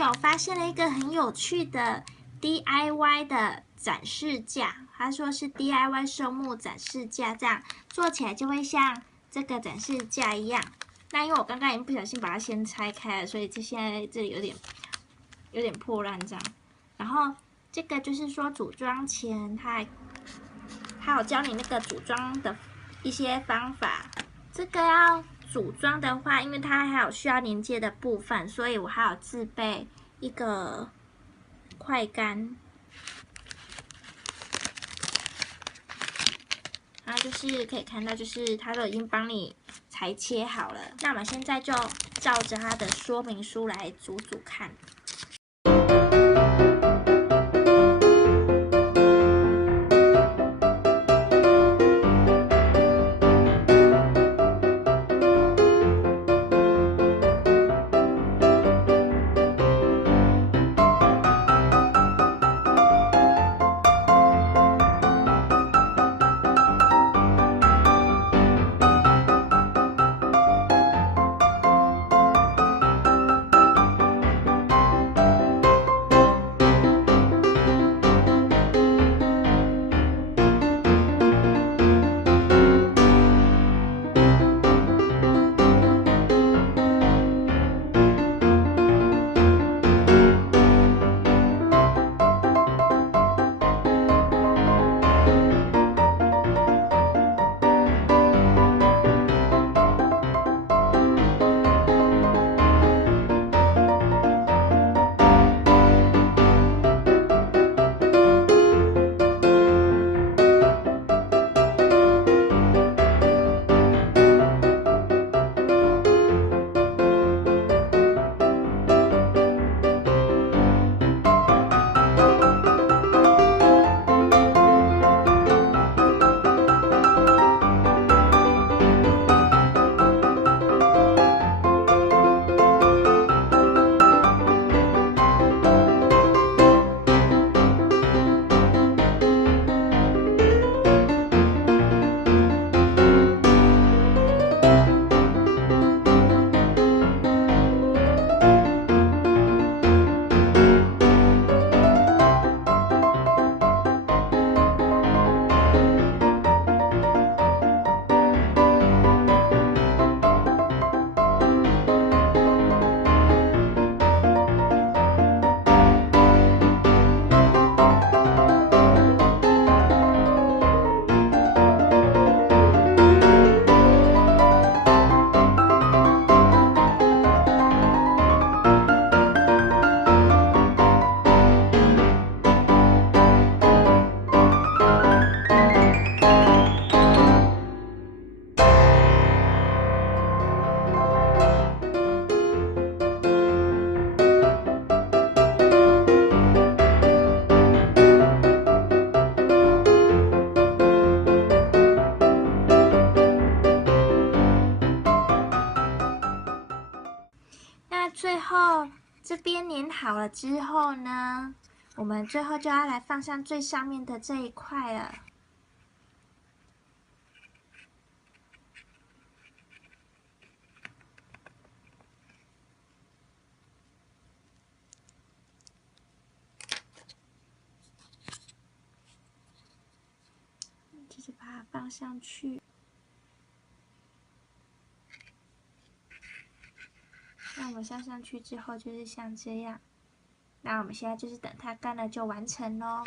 手发现了一个很有趣的 DIY 的展示架，他说是 DIY 松木展示架，这样做起来就会像这个展示架一样。那因为我刚刚已经不小心把它先拆开了，所以现在这里有点破烂这样。然后这个就是说组装前他有教你那个组装的一些方法。这个要组装的话，因为它还有需要连接的部分，所以我还有自备一个快干。然后就是可以看到，就是它都已经帮你裁切好了。那我们现在就照着它的说明书来组看。那最后这边粘好了之后呢，我们最后就要来放上最上面的这一块了。就是把它放上去。那我们放上去之后就是像这样。那我们现在就是等它干了就完成咯。